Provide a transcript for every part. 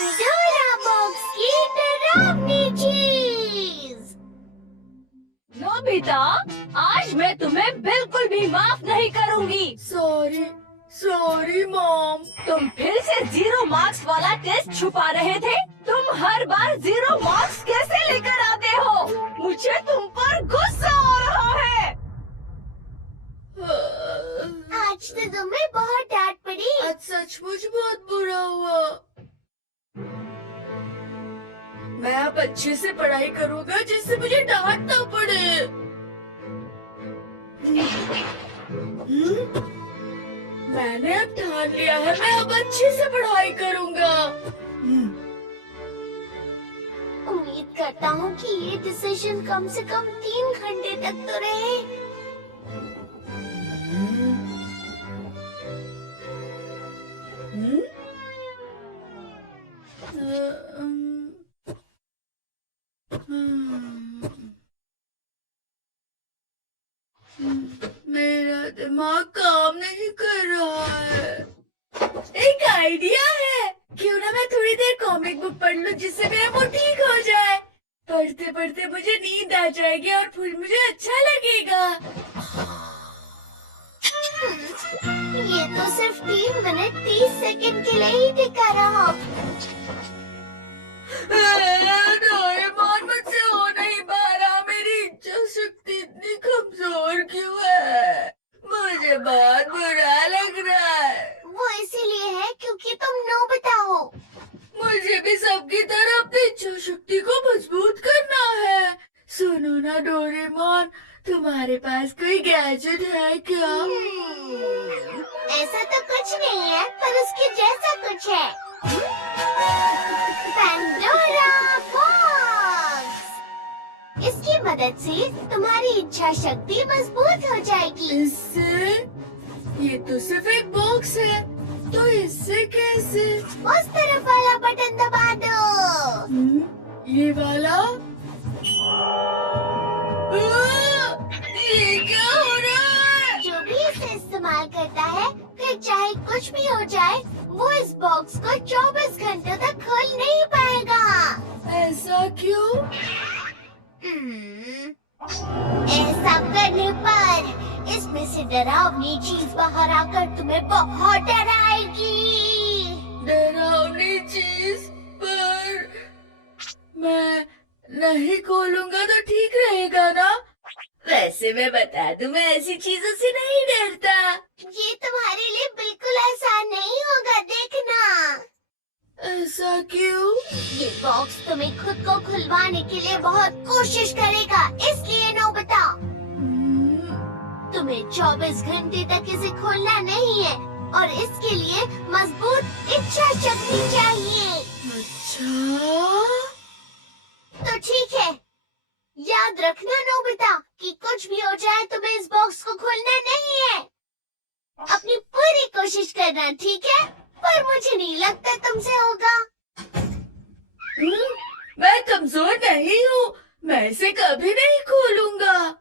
Pandora box की डरावनी चीज। नोबिता, आज मैं तुम्हें बिल्कुल भी माफ नहीं करूंगी। Sorry mom. तुम फिर से 0 मार्क्स वाला टेस्ट छुपा रहे थे। तुम हर बार 0 मार्क्स कैसे लेकर आते हो? मुझे तुम पर गुस्सा आ रहा है। आज तो तुम्हें बहुत डांट पड़ी। आज सचमुच बहुत बुरा हुआ। मैं अब अच्छे से पढ़ाई करूँगा जिससे मुझे डांट ना पड़े। मैंने अब ठान लिया है, मैं अब अच्छे से पढ़ाई करूँगा। उम्मीद करता हूँ कि ये डिसीजन कम से कम 3 घंटे तक तो रहे। मेरा दिमाग काम नहीं कर रहा है। एक आइडिया है, क्यों ना मैं थोड़ी देर कॉमिक बुक पढ़ लूं जिससे मेरा मूड ठीक हो जाए। पढ़ते पढ़ते मुझे नींद आ जाएगी और फिर मुझे अच्छा लगेगा। ये तो सिर्फ 3 मिनट 30 सेकंड के लिए ही टिका रहा। डोरेमोन, मुझसे हो नहीं पा रहा। मेरी इच्छा शक्ति इतनी कमजोर क्यों है? मुझे बहुत बुरा लग रहा है। वो इसीलिए है क्योंकि तुम नोबिता हो। मुझे भी सबकी तरह अपनी इच्छा शक्ति को मजबूत करना है। सुनो ना डोरेमोन, तुम्हारे पास कोई गैजेट है क्या? ऐसा तो कुछ नहीं है, पर उसके जैसा कुछ है। Pandora box. इसकी मदद से तुम्हारी इच्छा शक्ति मजबूत हो जाएगी। इससे? ये तो सिर्फ एक बॉक्स है, तो इससे कैसे? उस तरफ वाला बटन दबा दो। ये वाला? ये क्या हो रहा है? जो भी इसे इस्तेमाल करता है, फिर चाहे कुछ भी हो जाए, वो इस बॉक्स को 24 घंटों तक खोल नहीं पाएगा। ऐसा क्यों? ऐसा करने पर इसमें से डरावनी चीज बाहर आकर तुम्हें बहुत डराएगी। डरावनी चीज? पर मैं नहीं खोलूंगा तो ठीक रहेगा ना? वैसे मैं बता दूं, मैं ऐसी चीजों से नहीं डरता। ये तुम्हारे लिए बिल्कुल आसान नहीं होगा, देखना। ऐसा क्यों? ये बॉक्स तुम्हें खुद को खुलवाने के लिए बहुत कोशिश करेगा, इसलिए नोबिता तुम्हें 24 घंटे तक इसे खोलना नहीं है, और इसके लिए मजबूत इच्छा शक्ति चाहिए। अच्छा, तो ठीक है, याद रखना नोबिता कि कुछ भी हो जाए तुम्हें इस बॉक्स को खोलना नहीं है। अपनी पूरी कोशिश करना, ठीक है? पर मुझे नहीं लगता तुमसे होगा। मैं कमजोर नहीं हूँ, मैं इसे कभी नहीं खोलूंगा।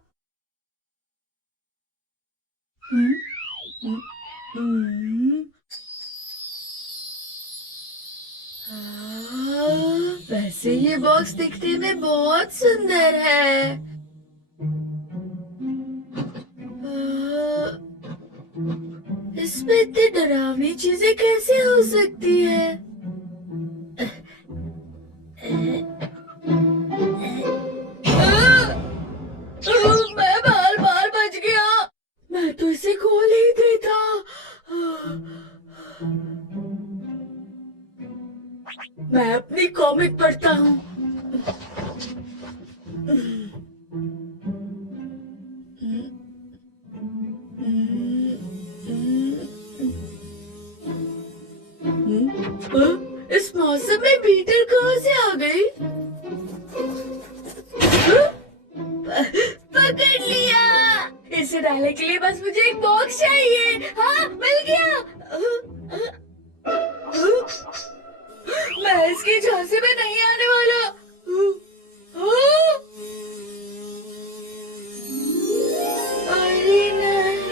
वैसे ये बॉक्स दिखने में बहुत सुंदर है। इसमें इतनी डरावनी चीजें कैसे हो सकती है? मैं बाल बाल बच गया। मैं तो इसे खोल ही देता। मैं अपनी कॉमिक पढ़ता हूँ। इस मौसम में बीटल कहाँ से आ गई? पकड़ लिया। इसे डालने के लिए बस मुझे एक बॉक्स चाहिए। हाँ, मिल गया। मैं इसके झांसे में नहीं आने वाला। अरे नहीं,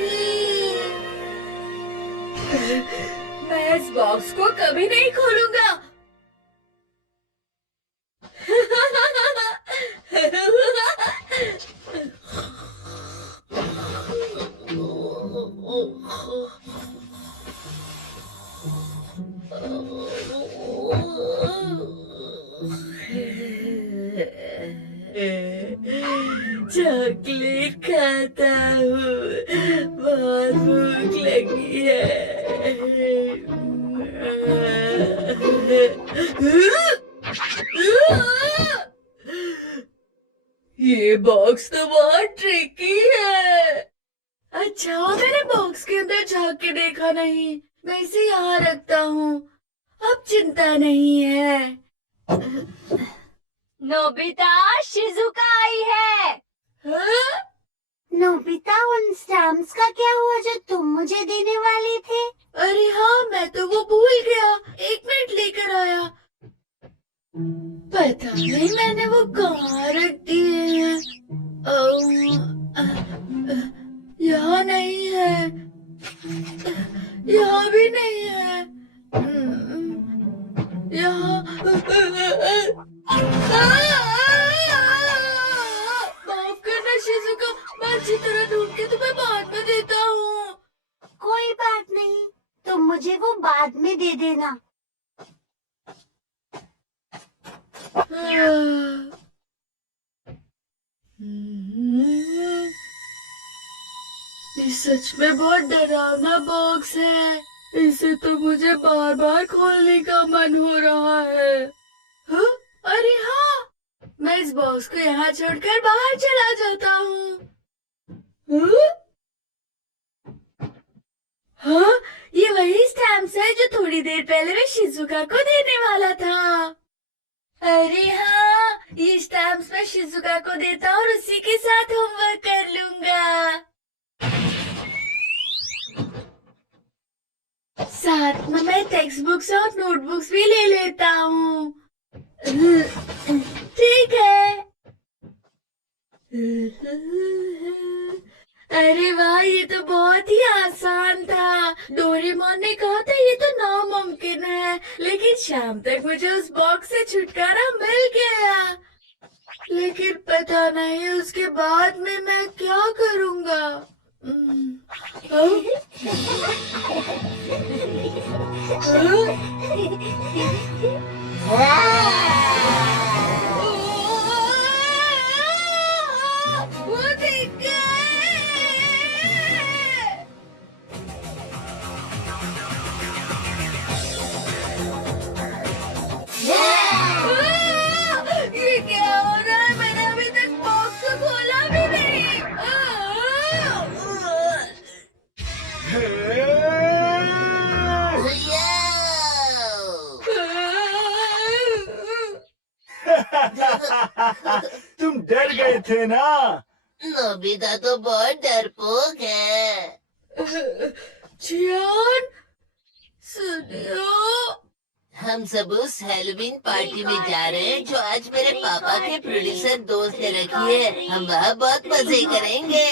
मैं इस बॉक्स को कभी नहीं खोलूंगा। फिर खाता हूँ, बहुत भूख लगी है। ये बॉक्स तो बहुत ट्रिकी है। अच्छा, मैंने बॉक्स के अंदर झांक के देखा नहीं। मैं इसे यहाँ रखता हूँ, अब चिंता नहीं है। नोबिता, शिजुका आई है। हाँ? नोबिता, उन स्टैम्प्स का क्या हुआ जो तुम मुझे देने वाले थे? अरे हाँ, मैं तो वो भूल गया। 1 मिनट लेकर आया। पता नहीं मैंने वो कहाँ रख दिए हैं। यहाँ नहीं है, यहाँ भी नहीं है, यहाँ। माफ करना शिजुका, मैं अच्छी तरह ढूंढ के तुम्हें बाद में देता हूँ। कोई बात नहीं, तुम मुझे वो बाद में दे देना। ये सच में बहुत डरावना बॉक्स है। इसे तो मुझे बार बार खोलने का मन हो रहा है। हाँ? अरे हाँ, मैं इस बॉक्स को यहाँ छोड़कर बाहर चला जाता हूँ। हाँ? हाँ, ये वही स्टैम्प्स है जो थोड़ी देर पहले मैं शिजुका को देने वाला था। अरे हाँ, ये स्टैम्प्स मैं शिजुका को देता हूँ और उसी के साथ होमवर्क कर लूंगा। साथ में मैं टेक्स्ट बुक्स और नोटबुक्स भी ले लेता हूँ। ठीक है। अरे वाह, ये तो बहुत ही आसान था। डोरेमोन ने कहा था ये तो नामुमकिन है, लेकिन शाम तक मुझे उस बॉक्स से छुटकारा मिल गया। लेकिन पता नहीं उसके बाद में मैं क्या करूँगा। वो दिख ये क्या हो रहा है? मैंने अभी तक बॉक्स को खोला भी नहीं। तुम डर गए थे ना? नोबिता तो बहुत डरपोक है। जियान, सुनियो। हम सब उस हैलोवीन पार्टी में जा रहे हैं जो आज मेरे पापा के प्रोड्यूसर दोस्त ने रखी है। हम वहाँ बहुत मजे करेंगे।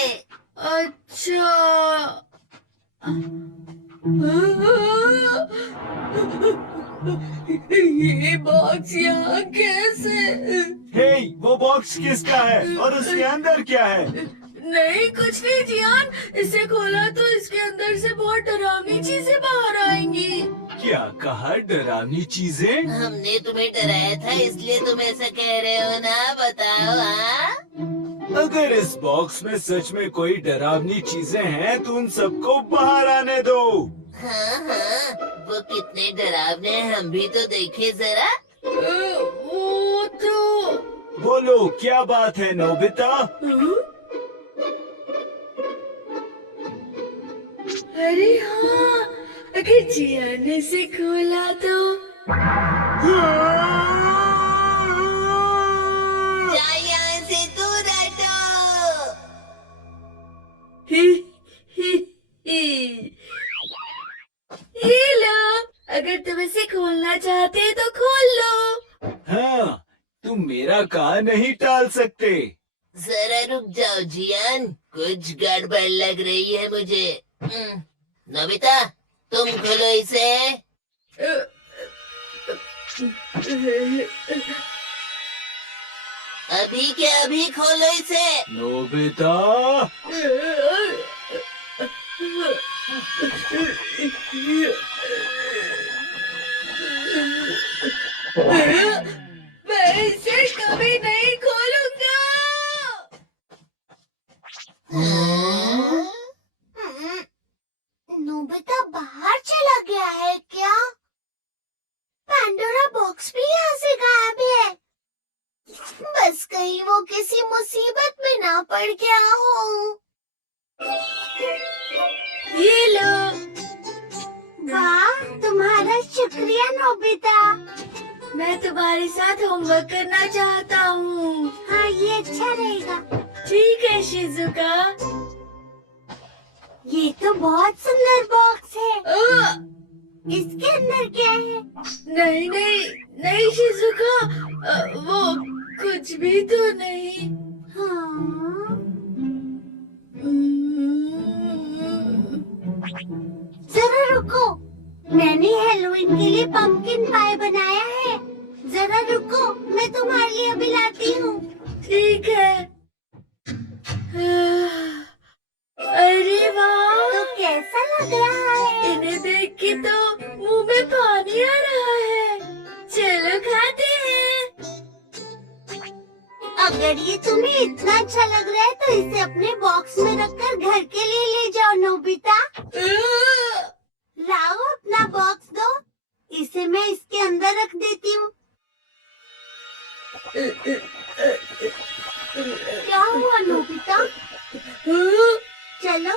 अच्छा। ये बॉक्स यहाँ कैसे? हे, वो बॉक्स किसका है और उसके अंदर क्या है? नहीं, कुछ नहीं जियान। इसे खोला तो इसके अंदर से बहुत डरावनी चीजें बाहर आएंगी। क्या कहा? डरावनी चीजें? हमने तुम्हें डराया था इसलिए तुम ऐसा कह रहे हो ना? बताओ। हाँ, अगर इस बॉक्स में सच में कोई डरावनी चीजें हैं तो उन सबको बाहर आने दो। हाँ, वो कितने डरावने हैं, हम भी तो देखे जरा। वो तो। बोलो, क्या बात है नोबिता? अरे हाँ, अगर जियान ने इसे खोला तो। जाओ यहाँ से, दूर हटो। ये लो, अगर तुम इसे खोलना चाहते तो खोल लो। हाँ, तुम मेरा काम नहीं टाल सकते। जरा रुक जाओ जियान, कुछ गड़बड़ लग रही है मुझे। नोबिता, तुम खोलो इसे। अभी क्या? अभी खोलो इसे। नोबिता, मैं इसे कभी नहीं खोलूंगा। नोबिता बाहर चला गया है क्या? पैंडोरा बॉक्स भी यहाँ से गायब है। बस कहीं वो किसी मुसीबत में ना पड़ गया हो। ये लो। वाह, तुम्हारा शुक्रिया नोबिता। मैं तुम्हारे साथ होमवर्क करना चाहता हूँ। हाँ, ये अच्छा रहेगा। ठीक है शिजुका। ये तो बहुत सुंदर बॉक्स है। ओ, इसके अंदर क्या है? नहीं नहीं नहीं शिजुका, वो कुछ भी तो नहीं। हाँ, हम्म, जरा रुको, मैंने हेलोवीन के लिए पंपकिन पाई बनाया है। जरा रुको, मैं तुम्हारे लिए अभी लाती हूँ। ठीक है। अरे वाह, तो कैसा लग रहा है? इन्हें देख के तो मुंह में पानी आ रहा है। चलो खाते हैं। अगर ये तुम्हें इतना अच्छा लग रहा है तो इसे अपने बॉक्स में रखकर घर के लिए ले जाओ नोबिता। लाओ अपना बॉक्स दो, इसे मैं इसके अंदर रख देती हूँ। क्या हुआ नोबिता? चलो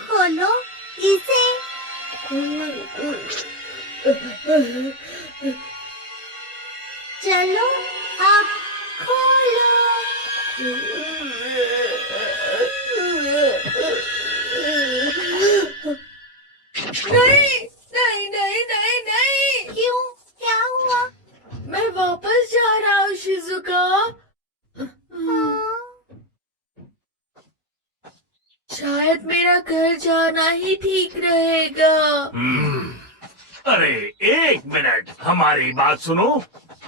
खोलो इसे। चलो अब खोलो। नहीं नहीं नहीं नहीं नहीं। क्यों, क्या हुआ? मैं वापस जा रहा हूँ शिजुका। हाँ, शायद मेरा घर जाना ही ठीक रहेगा। अरे एक मिनट, हमारी बात सुनो।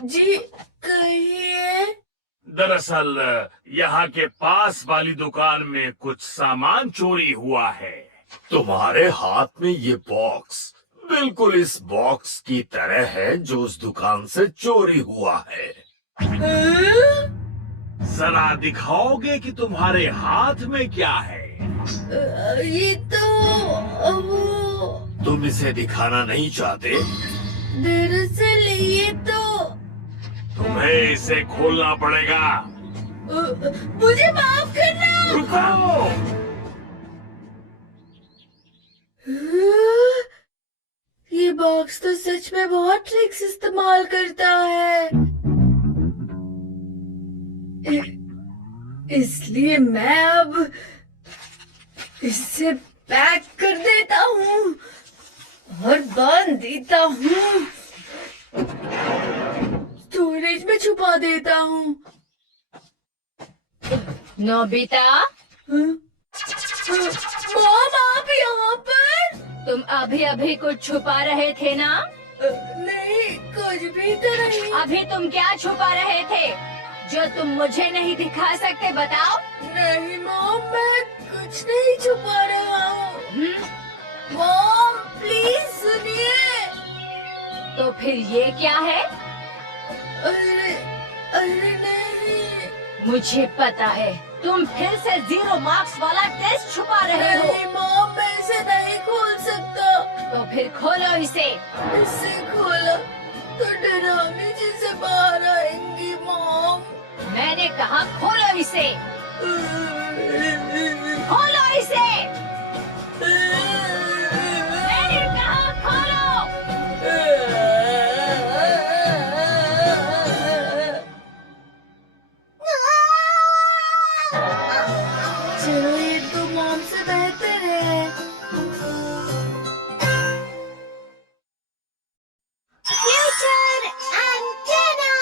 जी कहिए। दरअसल यहाँ के पास वाली दुकान में कुछ सामान चोरी हुआ है। तुम्हारे हाथ में ये बॉक्स बिल्कुल इस बॉक्स की तरह है जो उस दुकान से चोरी हुआ है। जरा दिखाओगे कि तुम्हारे हाथ में क्या है? ये तो वो, तुम इसे दिखाना नहीं चाहते? दरअसल ये तो तुम्हें इसे खोलना पड़ेगा। मुझे माफ करना। रुको। ये बॉक्स तो सच में बहुत ट्रिक्स इस्तेमाल करता है। इसलिए मैं अब इसे पैक कर देता हूँ और बांध देता हूँ। स्टोरेज में छुपा देता हूँ। नोबिता, मॉम आप यहाँ पर? तुम अभी अभी कुछ छुपा रहे थे ना? नहीं, कुछ भी तो नहीं। अभी तुम क्या छुपा रहे थे जो तुम मुझे नहीं दिखा सकते? बताओ। नहीं मॉम, मैं कुछ नहीं छुपा रहा हूँ। मॉम प्लीज सुनिए। तो फिर ये क्या है? अरे अरे नहीं। मुझे पता है, तुम फिर से 0 मार्क्स वाला टेस्ट छुपा रहे हो। नहीं मॉम, मैं इसे नहीं खोल सकता। तो फिर खोलो इसे। इसे खोला तो डरावनी चीजें बाहर आएंगी मॉम। मैंने कहा खोलो इसे। खोलो इसे। मैंने कहा खोलो। चलो ये तो मॉम से बेहतर है। Future antenna.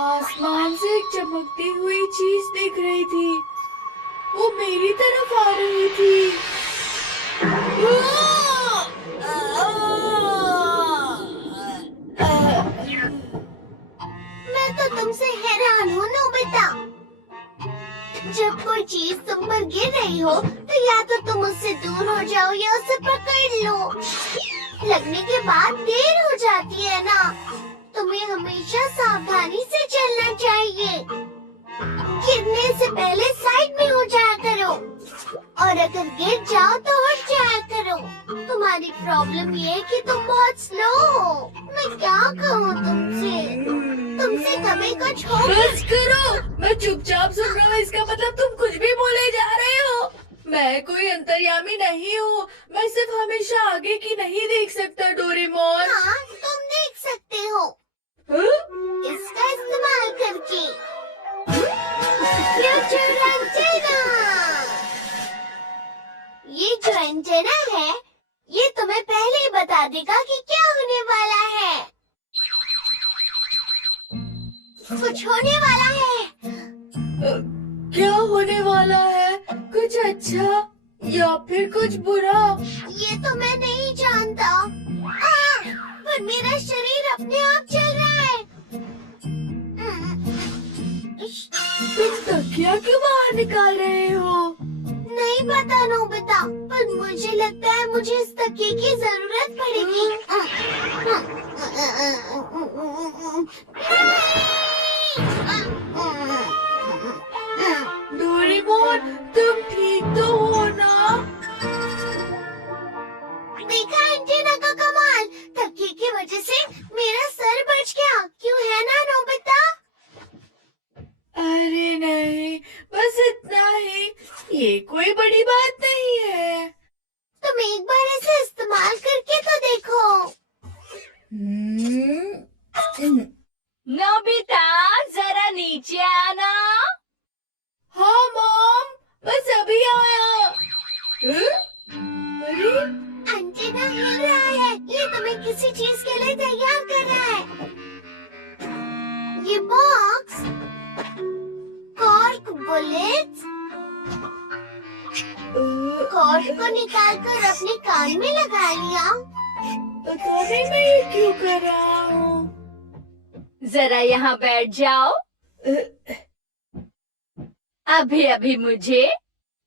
आसमान से एक चमकती हुई चीज दिख रही थी। वो मेरी तरफ आ रही थी। मैं तो तुमसे हैरान हूँ नोबिता। जब कोई चीज तुम पर गिर रही हो तो या तो तुम उससे दूर हो जाओ या उसे पकड़ लो। लगने के बाद देर हो आती है ना, तुम्हें हमेशा सावधानी से चलना चाहिए। गिरने से पहले साइड में हो जाया करो, और अगर गिर जाओ तो उठ जाया करो। तुम्हारी प्रॉब्लम ये है कि तुम बहुत स्लो हो। मैं क्या कहूँ तुमसे कभी कुछ हो। बस करो, मैं चुपचाप सुन रहा हूँ। इसका मतलब तुम कुछ भी बोले जा रहे हो। मैं कोई अंतर्यामी नहीं हूँ। मैं सिर्फ हमेशा आगे की नहीं देख सकता डोरेमोन। हाँ, तुम देख सकते हो हाँ? इसका इस्तेमाल करके। Future antenna. ये जो एंटेना है, ये तुम्हें पहले ही बता देगा कि क्या होने वाला है। कुछ होने वाला है। क्या होने वाला है? कुछ अच्छा या फिर कुछ बुरा? ये तो मैं नहीं जानता। पर मेरा शरीर अपने आप चल रहा है। तुम तकिया क्यों बाहर निकाल रहे हो? नहीं पता नोबिता, पर मुझे लगता है मुझे इस तकिए की जरूरत पड़ेगी। डोरेमोन, तुम ठीक तो हो ना? देखा एंटीना का कमाल। तकिए की वजह से मेरा सर बच गया। क्यों है ना नोबिता? अरे नहीं, बस इतना ही। ये कोई बड़ी बात नहीं है। तुम एक बार इसे इस्तेमाल करके तो देखो। नोबिता, जरा नीचे आना। हाँ मॉम, बस अभी आया। अरे एंटीना हिल रहा है। ये तुम्हें किसी चीज के लिए तैयार कर रहा है। ये बॉक्स कॉर्क बुलेट्स। कॉर्क को निकाल कर अपने कान में लगा लिया। पता नहीं मैं ये क्यों कर रहा हूँ। जरा यहाँ बैठ जाओ। अभी अभी मुझे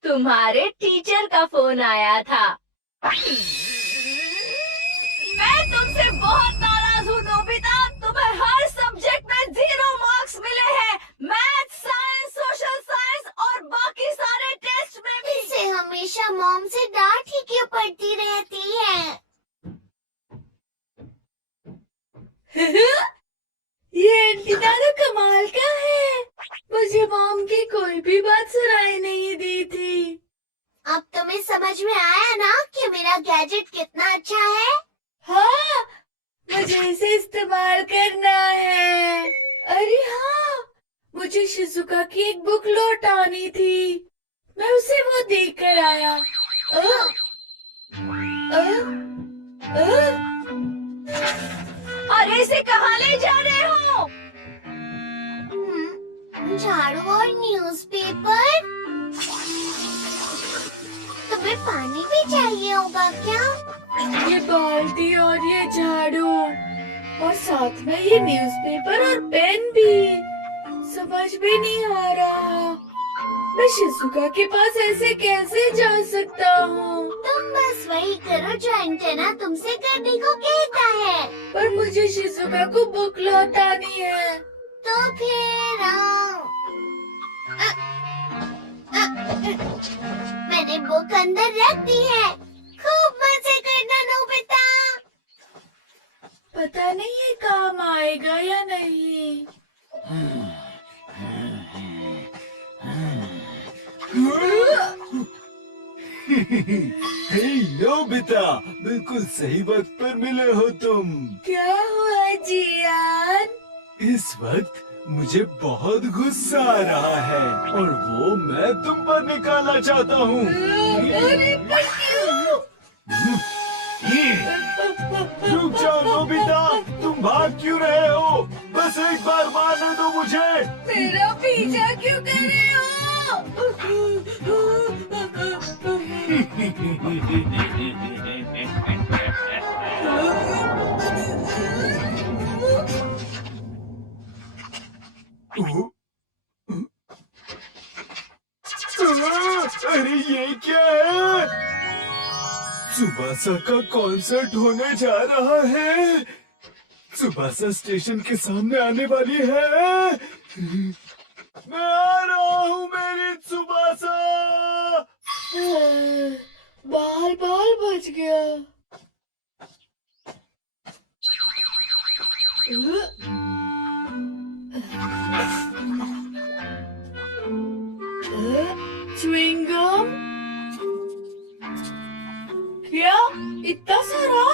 तुम्हारे टीचर का फोन आया था। मैं तुमसे बहुत नाराज हूँ नोबिता। तुम्हें हर सब्जेक्ट में 0 मार्क्स मिले हैं। मैथ, साइंस, सोशल साइंस और बाकी सारे टेस्ट में भी। इसे हमेशा मॉम से डांट ही क्यों पड़ती रहती है? ये एंटीना तो कमाल का है। मुझे मॉम की कोई भी बात सुनाई नहीं दी थी। अब तुम्हें समझ में आया ना कि मेरा गैजेट कितना अच्छा है? हाँ, मुझे इसे इस्तेमाल करना है। अरे हाँ, मुझे शिजुका की एक बुक लौटानी थी। मैं उसे वो देख कर आया। और इसे कहाँ ले जा रहे हो? झाड़ू और न्यूज़पेपर। तुम्हें पानी भी चाहिए होगा क्या? ये बाल्टी और ये झाड़ू और साथ में ये न्यूज़पेपर और पेन भी। समझ भी नहीं आ रहा, मैं शिजुका के पास ऐसे कैसे जा सकता हूँ? तुम बस वही करो जो एंटेना तुमसे करने को कहता है। पर मुझे शिजुका को बुक लौटानी है। तो फिर मैंने बुक अंदर रख दी है। खूब मजे करना नोबिता। पता नहीं ये काम आएगा या नहीं। हे नोबिता, बिल्कुल सही वक्त पर मिले हो तुम। क्या हुआ जियान? इस वक्त मुझे बहुत गुस्सा आ रहा है और वो मैं तुम पर निकालना चाहता हूँ। अरे पर क्यों? रुक जाओ नोबिता, तुम भाग क्यों रहे हो? बस एक बार मारने दो मुझे। मेरा पीछा क्यों कर रहे हो? अरे ये क्या है? सुबासा का कॉन्सर्ट होने जा रहा है। सुबासा स्टेशन के सामने आने वाली है। मैं आ रहा हूँ मेरी सुबासा। बाल बाल बच गया। च्युइंगम? क्या इतना सारा?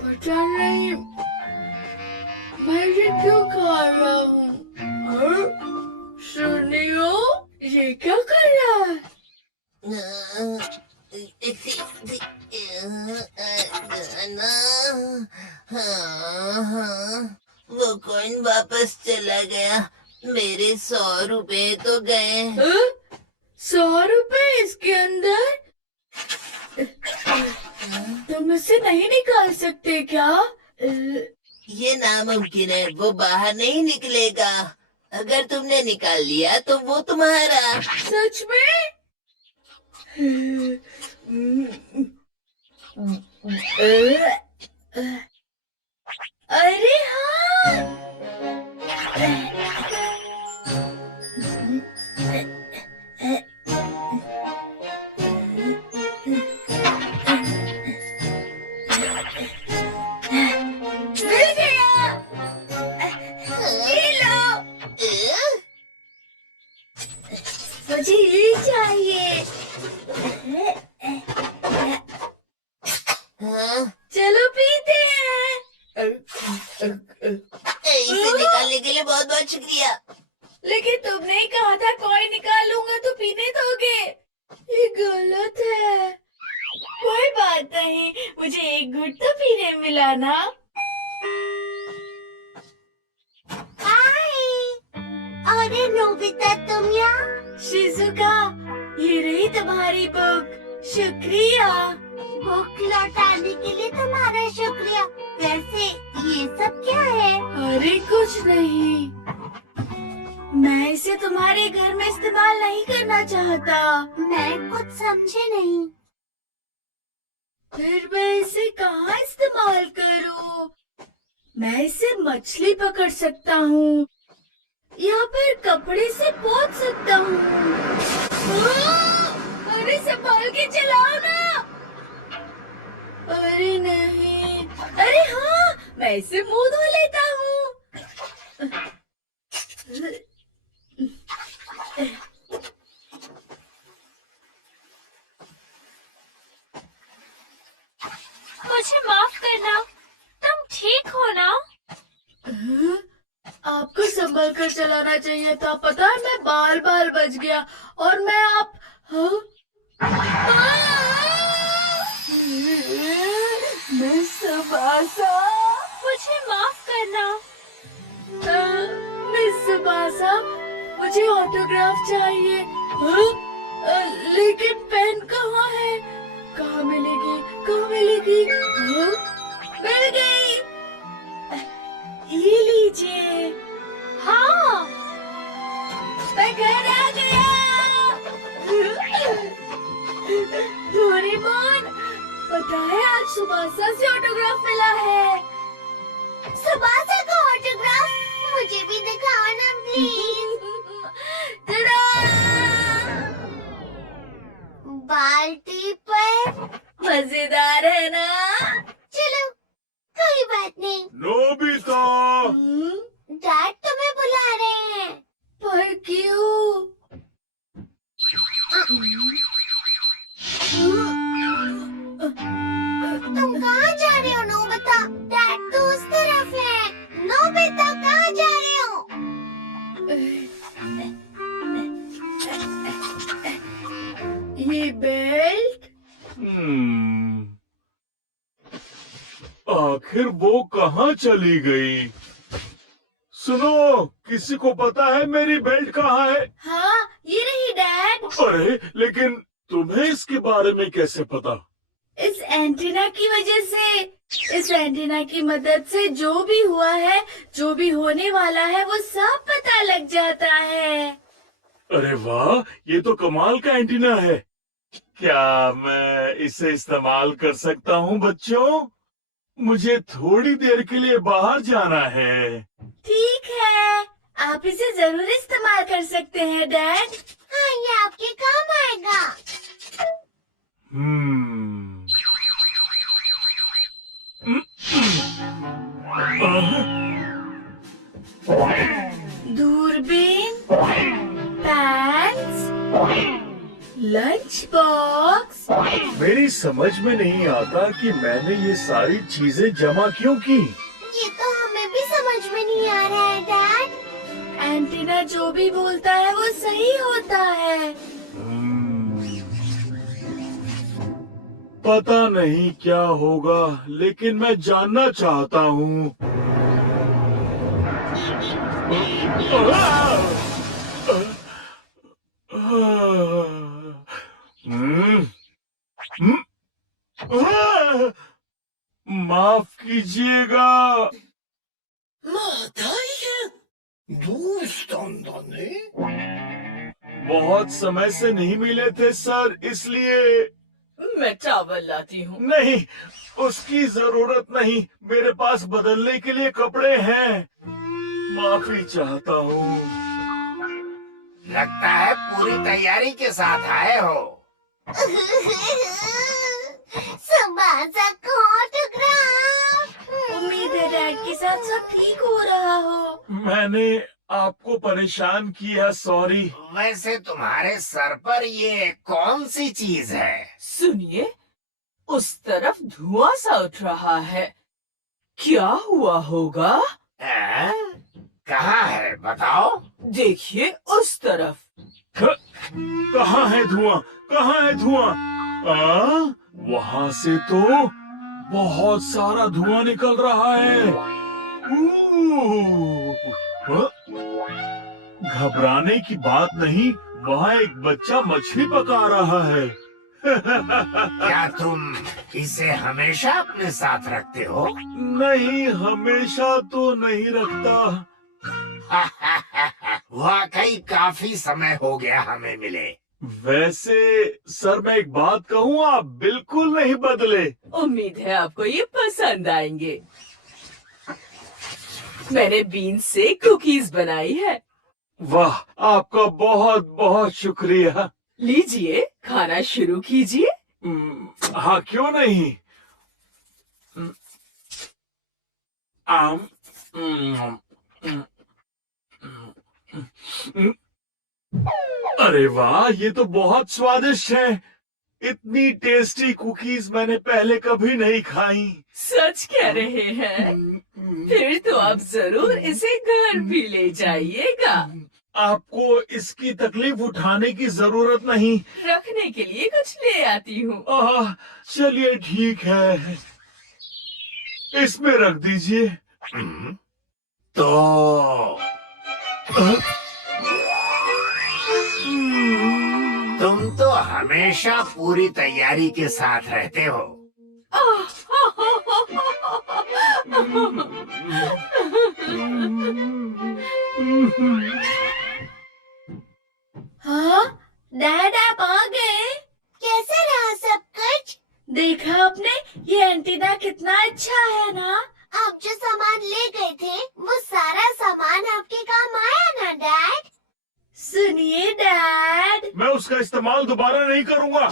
पता नहीं मैं ये क्यों खा रहा हूँ। सुनियो, ये क्या कर रहा है? वो कौन वापस चला गया। मेरे 100 रुपए तो गए। 100 रुपए इसके अंदर? तुम इसे नहीं निकाल सकते क्या? ये नामुमकिन है, वो बाहर नहीं निकलेगा। अगर तुमने निकाल लिया तो वो तुम्हारा। सच में? अरे हाँ, मिल गया। ये लो, मुझे ये चाहिए। हाँ? चलो पीते हैं। इसे निकालने के लिए बहुत बहुत शुक्रिया। लेकिन तुमने ही कहा था कॉइन निकालूंगा तो पीने दोगे। ये गलत है। कोई बात नहीं, मुझे एक घुट तो पीने मिला ना। हाय। अरे नोबिता, तुम यहाँ? शिजुका, ये रही तुम्हारी बुक। शुक्रिया। बुक लौटाने के लिए तुम्हारा शुक्रिया। वैसे ये सब क्या है? अरे कुछ नहीं, मैं इसे तुम्हारे घर में इस्तेमाल नहीं करना चाहता। मैं कुछ समझे नहीं। फिर मैं इसे कहाँ इस्तेमाल करूँ? मैं इसे मछली पकड़ सकता हूँ या फिर कपड़े से पोंछ सकता हूँ। अरे संभाल के चलाओ ना। अरे नहीं, अरे हाँ, मैं इसे मुंह धो लेता हूँ। मुझे माफ करना, तुम ठीक हो ना? आपको संभल कर चलाना चाहिए था। पता है, मैं बाल बाल बच गया और मैं आप मैं सुबासा। मुझे माफ करना। मिस सुबासा, मुझे ऑटोग्राफ चाहिए। लेकिन पेन कहाँ है? कहाँ मिलेगी? कहाँ मिलेगी? मिल गई। ये लीजिए। हाँ, मैं घर आ गया। डोरेमोन, पता है आज सुबासा से ऑटोग्राफ मिला है। सुबासा का ऑटोग्राफ मुझे भी दिखाओ ना प्लीज। बाल्टी पर। मजेदार है ना? चलो, कोई बात नहीं। नोबिता, डैड तुम्हें बुला रहे हैं। पर क्यों? तुम कहाँ जा रहे हो नोबिता? डैड तो उस तरफ है। नोबिता, कहाँ जा रहे हो? ये बेल्ट? आखिर वो कहाँ चली गई? सुनो, किसी को पता है मेरी बेल्ट कहाँ है? हाँ, ये रही डैड। अरे, लेकिन तुम्हें इसके बारे में कैसे पता? इस एंटीना की वजह से, इस एंटीना की मदद से जो भी हुआ है, जो भी होने वाला है, वो सब पता लग जाता है। अरे वाह, ये तो कमाल का एंटीना है। क्या मैं इसे इस्तेमाल कर सकता हूँ बच्चों? मुझे थोड़ी देर के लिए बाहर जाना है। ठीक है, आप इसे जरूर इस्तेमाल कर सकते हैं डैड। हाँ, ये आपके काम आएगा। दूरबीन, पैंट्स, लंच बॉक्स। मेरी समझ में नहीं आता कि मैंने ये सारी चीजें जमा क्यों की। ये तो हमें भी समझ में नहीं आ रहा है डैड। एंटीना जो भी बोलता है वो सही होता है। पता नहीं क्या होगा, लेकिन मैं जानना चाहता हूँ। माफ कीजिएगा। बहुत समय से नहीं मिले थे सर, इसलिए। मैं चावल लाती हूँ। नहीं, उसकी जरूरत नहीं, मेरे पास बदलने के लिए कपड़े हैं। माफी चाहता हूँ। लगता है पूरी तैयारी के साथ आए हो। समाजा को ऑटोग्राफ। उम्मीद है डैड के साथ सब ठीक हो रहा हो। मैंने आपको परेशान किया, सॉरी। वैसे तुम्हारे सर पर ये कौन सी चीज है? सुनिए, उस तरफ धुआं सा उठ रहा है। क्या हुआ होगा? कहाँ है बताओ? देखिए उस तरफ। कहाँ है धुआं? कहाँ है धुआं? वहाँ से तो बहुत सारा धुआं निकल रहा है। घबराने की बात नहीं, वहाँ एक बच्चा मछली पका रहा है। क्या तुम इसे हमेशा अपने साथ रखते हो? नहीं, हमेशा तो नहीं रखता। वाकई काफी समय हो गया हमें मिले। वैसे सर, मैं एक बात कहूँ, आप बिल्कुल नहीं बदले। उम्मीद है आपको ये पसंद आएंगे। मैंने बीन से कुकीज बनाई है। वाह, आपका बहुत बहुत शुक्रिया। लीजिए, खाना शुरू कीजिए। हाँ, क्यों नहीं। अरे वाह, ये तो बहुत स्वादिष्ट है। इतनी टेस्टी कुकीज मैंने पहले कभी नहीं खाई। सच कह रहे हैं? फिर तो आप जरूर इसे घर भी ले जाइएगा। आपको इसकी तकलीफ उठाने की जरूरत नहीं। रखने के लिए कुछ ले आती हूँ। चलिए ठीक है, इसमें रख दीजिए। तो तुम तो हमेशा पूरी तैयारी के साथ रहते हो। हाँ डैड, आप आ गए। कैसा रहा सब कुछ? देखा आपने, ये एंटीना कितना अच्छा है ना। आप जो सामान ले गए थे, वो सारा सामान आपके काम आया ना डैड? सुनिए डैड, मैं उसका इस्तेमाल दोबारा नहीं करूँगा।